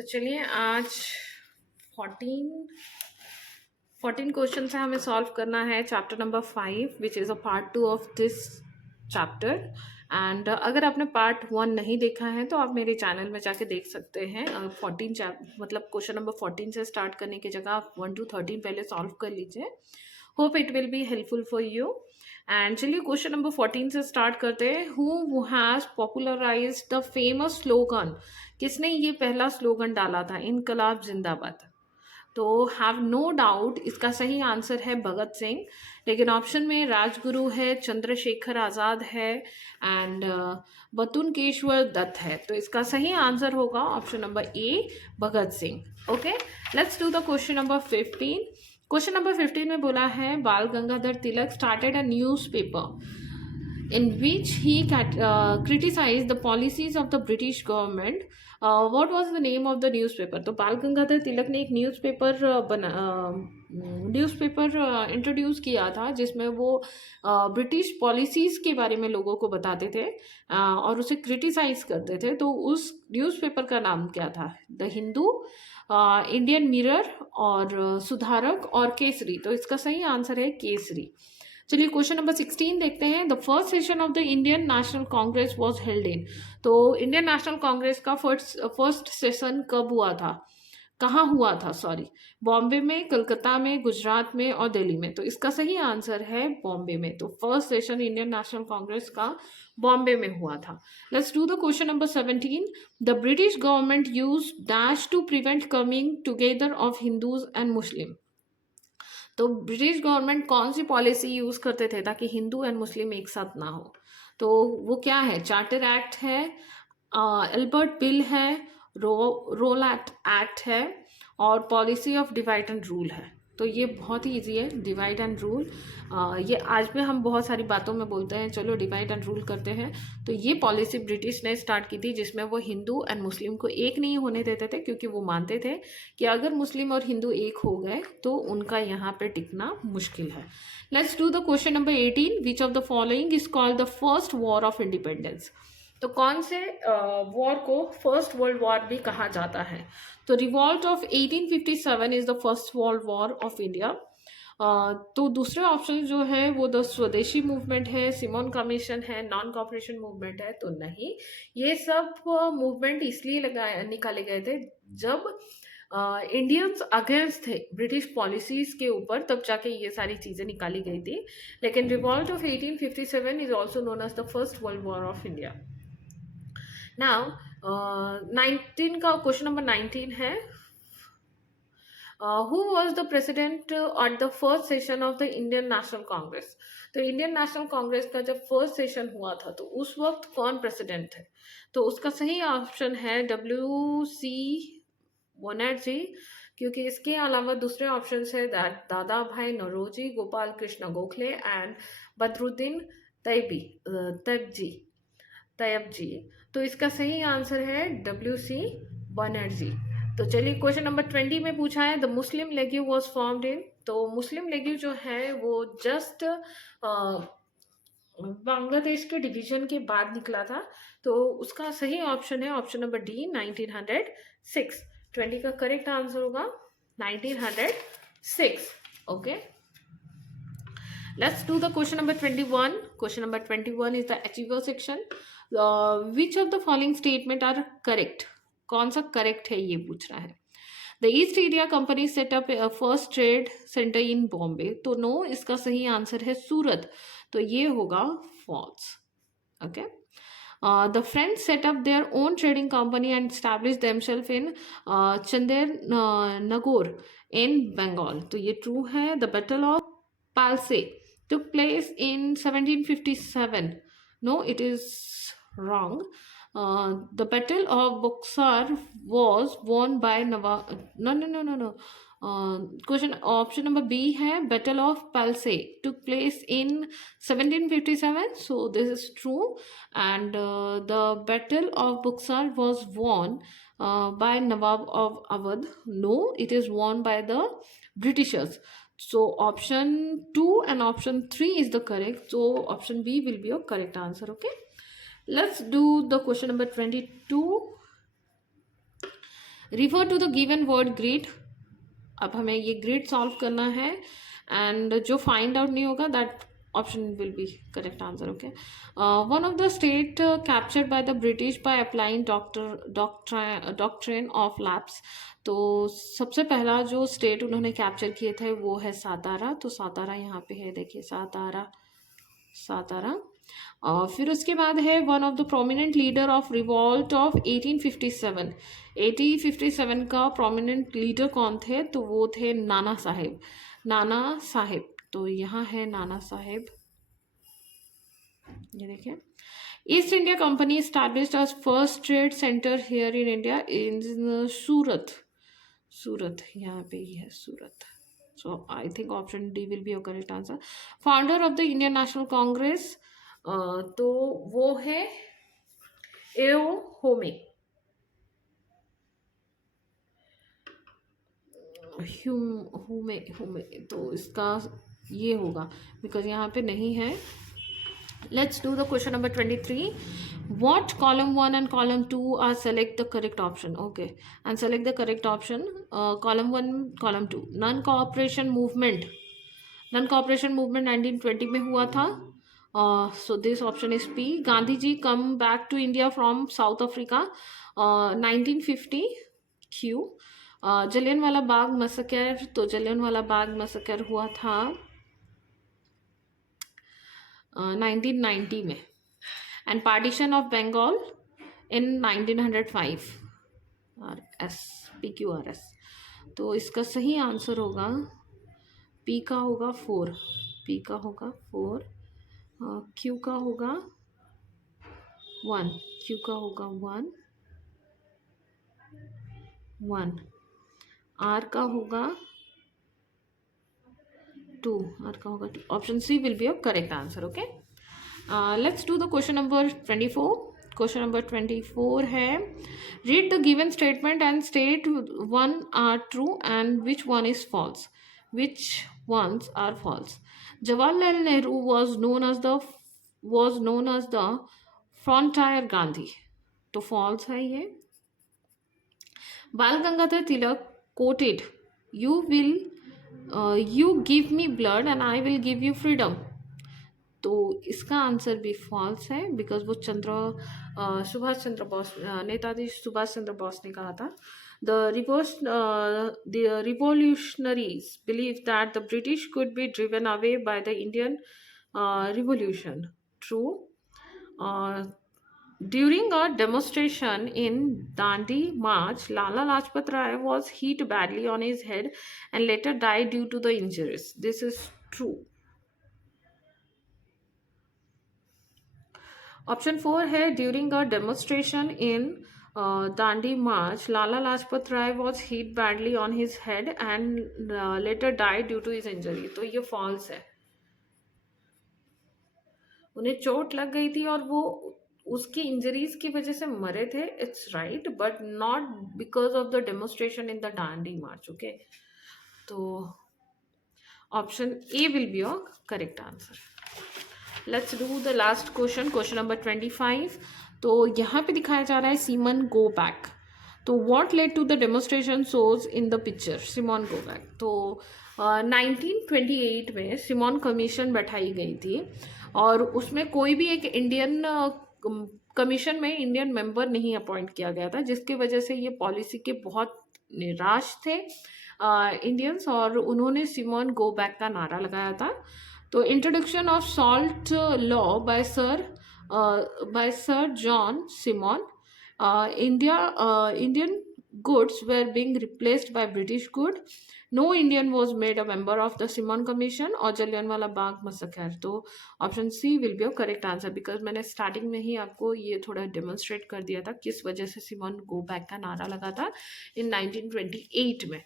तो चलिए आज 14 14 क्वेश्चन है हमें सॉल्व करना है chapter number 5 which is a part 2 of this chapter. And अगर आपने पार्ट 1 नहीं देखा है तो आप मेरे चैनल में जाके देख सकते हैं। 14 मतलब क्वेश्चन नंबर 14 से स्टार्ट करने की जगह आप 1 to 13 पहले सॉल्व कर लीजिए। Hope it will be helpful for you. And चलिए क्वेश्चन नंबर 14 से स्टार्ट करते हैं। Who has popularise the famous slogan, किसने ये पहला स्लोगन डाला था, इनकलाब जिंदाबाद। तो हैव नो डाउट इसका सही आंसर है भगत सिंह, लेकिन ऑप्शन में राजगुरु है, चंद्रशेखर आज़ाद है एंड बतुनकेश्वर दत्त है। तो इसका सही आंसर होगा option number A, Bhagat Singh. Okay, let's do the question number 15। Question number 15 में बोला है Bal Gangadhar Tilak started a newspaper in which he criticized the policies of the British government. What was the name of the newspaper? तो बाल गंगाधर तिलक ने एक newspaper introduce किया था जिसमें वो ब्रिटिश पॉलिसीज़ के बारे में लोगों को बताते थे और उसे क्रिटिसाइज करते थे। तो उस न्यूज़पेपर का नाम क्या था? द हिंदू, इंडियन मिरर और सुधारक और केसरी। तो इसका सही आंसर है केसरी। चलिए क्वेश्चन नंबर 16 देखते हैं। The first session of the Indian National Congress was held in. तो इंडियन नेशनल कांग्रेस का फर्स्ट सेशन कब हुआ था, कहाँ हुआ था? सॉरी, बॉम्बे में, कलकत्ता में, गुजरात में और दिल्ली में। तो इसका सही आंसर है बॉम्बे में। तो first session Indian National Congress का बॉम्बे में हुआ था। Let's do the question number 17। The British government use dash to prevent coming together of Hindus and Muslim. तो ब्रिटिश गवर्नमेंट कौन सी पॉलिसी यूज करते थे ताकि हिंदू एंड मुस्लिम एक साथ ना हो? तो वो क्या है? चार्टर एक्ट है, एल्बर्ट बिल है, रोल एक्ट है और policy of divide and rule है। तो ये बहुत ही ईजी है, डिवाइड एंड रूल। ये आज भी हम बहुत सारी बातों में बोलते हैं, चलो डिवाइड एंड रूल करते हैं। तो ये पॉलिसी ब्रिटिश ने स्टार्ट की थी जिसमें वो हिंदू एंड मुस्लिम को एक नहीं होने देते थे, क्योंकि वो मानते थे कि अगर मुस्लिम और हिंदू एक हो गए तो उनका यहाँ पे टिकना मुश्किल है। Let's do the question number 18। Which of the following is called the first war of independence. तो कौन से वॉर को फर्स्ट वर्ल्ड वॉर भी कहा जाता है? तो revolt of 1857 is the first world war of India. तो दूसरे ऑप्शन जो है वो द स्वदेशी मूवमेंट है, सिमोन कमीशन है, नॉन कॉपरेशन मूवमेंट है। तो नहीं, ये सब मूवमेंट इसलिए निकाले गए थे जब इंडियंस अगेंस्ट थे ब्रिटिश पॉलिसीज के ऊपर, तब जाके ये सारी चीज़ें निकाली गई थी। लेकिन revolt of 1857 is also known as the first world war of India. Now 19 का क्वेश्चन नंबर 19 है, who was the president at the first session of the Indian National Congress. तो इंडियन नेशनल कांग्रेस का जब first session हुआ था तो उस वक्त कौन प्रेसिडेंट थे? तो उसका सही ऑप्शन है WC बनर्जी, क्योंकि इसके अलावा दूसरे ऑप्शन है दादा भाई नौरोजी, गोपाल कृष्ण गोखले एंड बदरुद्दीन तैयब जी। तो इसका सही आंसर है WC बनर्जी। तो चलिए क्वेश्चन नंबर 20 में पूछा है the Muslim league was formed in. तो मुस्लिम लीग जो है वो जस्ट बांग्लादेश के डिवीजन के बाद निकला था। तो उसका सही ऑप्शन है ऑप्शन नंबर डी, 1906। 20 का करेक्ट आंसर होगा 1906। Okay, let's do the question number 21. Question number 21 is the achiever section. Which of the following statement are correct? कौन सा करेक्ट है ये पूछ रहा है। The East India Company set up first trade centre in Bombay. तो no, इसका सही आंसर है सूरत। तो ये होगा false. Okay, the French set up their own trading company and established themselves in Chandernagore in Bengal। तो ये ट्रू है। The Battle of Palse took place in 1757। No, it is wrong. The Battle of Buxar was won by Nawab. No. Question option number B है Battle of Palse took place in 1757। So this is true। And the Battle of Buxar was won by Nawab of Awadh। No, it is won by the Britishers। So option 2 and option 3 is the correct. So option B will be your correct answer. Okay, let's do the question number 22. Refer to the given word grid. अब हमें ये grid solve करना है and जो find out नहीं होगा that option will be correct answer. Okay, one of the state captured by the British by applying doctrine of lapse. तो सबसे पहला जो स्टेट उन्होंने कैप्चर किए थे वो है सातारा। तो सातारा यहाँ पे है, देखिए सातारा, सातारा। फिर उसके बाद है one of the prominent leader of revolt of 1857। 1857 का प्रोमिनेंट लीडर कौन थे? तो वो थे नाना साहेब, नाना साहेब। तो यहाँ है नाना साहेब, ये देखिए। East India company established as first trade centre here in India in सूरत। सूरत यहाँ पे ही है, सूरत। So I think option D will be your correct answer. Founder of the Indian National Congress, तो वो है एओ होमे, हुमे हुमे। तो इसका ये होगा बिकॉज यहाँ पे नहीं है। Let's do the question number 23. What column 1 and column 2 are select the correct option? Okay, and select the correct option. Column 1, column 2. Non-cooperation movement. Non-cooperation movement 1920 में हुआ था. So this option is P. Gandhi ji come back to India from South Africa. 1950. Q. Jallianwala Bagh massacre. तो जलियनवाला बाग मसकर हुआ था 1990 में। And partition of Bengal in 1905। RS, PQRS। तो इसका सही आंसर होगा P का होगा 4, P का होगा 4, Q का होगा 1, Q का होगा 1, R का होगा 2, R का होगा 2। Option C will be your correct answer. Okay, let's do the question number 24। Question number 24 है read the given statement and state one are true and which one is false. Which ones are false? Jawaharlal Nehru was known as the frontier Gandhi. तो false है ये। Bal Gangadhar Tilak quoted you give me blood and I will give you freedom। तो इसका answer भी false है because वो सुभाष चंद्र बोस, नेताजी सुभाष चंद्र बोस ने कहा था the revolutionaries believed that the British could be driven away by the Indian revolution। True। During a demonstration in Dandi March, Lala Lajpat Rai was hit badly on his head and later died due to the injuries। This is true। Option 4 है during a demonstration in Dandi march Lala Lajpat Rai was hit badly on his head and later died due to his injury. तो ये false है। उन्हें चोट लग गई थी और वो उसकी इंजरीज की वजह से मरे थे। It's right but not because of the demonstration in the Dandi march. Okay, तो option A will be your correct answer. Let's do the last question, question number 25। तो यहाँ पे दिखाया जा रहा है सिमन गो बैक। तो what led to the demonstration shows in the picture Simon go back. तो 1928 में सिमन कमीशन बैठाई गई थी और उसमें कोई भी एक इंडियन कमीशन में इंडियन मेंबर नहीं अपॉइंट किया गया था, जिसकी वजह से ये पॉलिसी के बहुत निराश थे इंडियंस और उन्होंने सिमन गो बैक का नारा लगाया था। तो introduction of salt law by sir John Simon. Indian goods were being replaced by British good। No Indian was made a member of the Simon Commission और जलियनवाला बाग मसकर। तो option C will be your correct answer because मैंने starting में ही आपको ये थोड़ा demonstrate कर दिया था किस वजह से सिमन गो बैक का नारा लगा था इन 1928 में।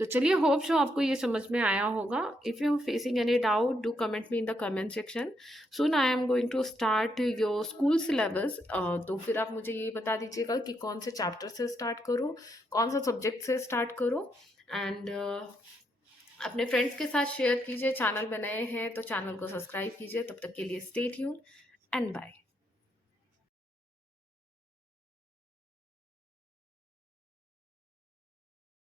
तो चलिए, होप सो आपको ये समझ में आया होगा। If you facing any doubt do comment me in the comment section. Soon I am going to start your school syllabus. तो फिर आप मुझे ये बता दीजिएगा कि कौन से चैप्टर से स्टार्ट करूँ, कौन सा सब्जेक्ट से स्टार्ट करूँ। एंड अपने फ्रेंड्स के साथ शेयर कीजिए। चैनल बनाए हैं तो चैनल को सब्सक्राइब कीजिए। तब तक के लिए स्टे ट्यून एंड बाय।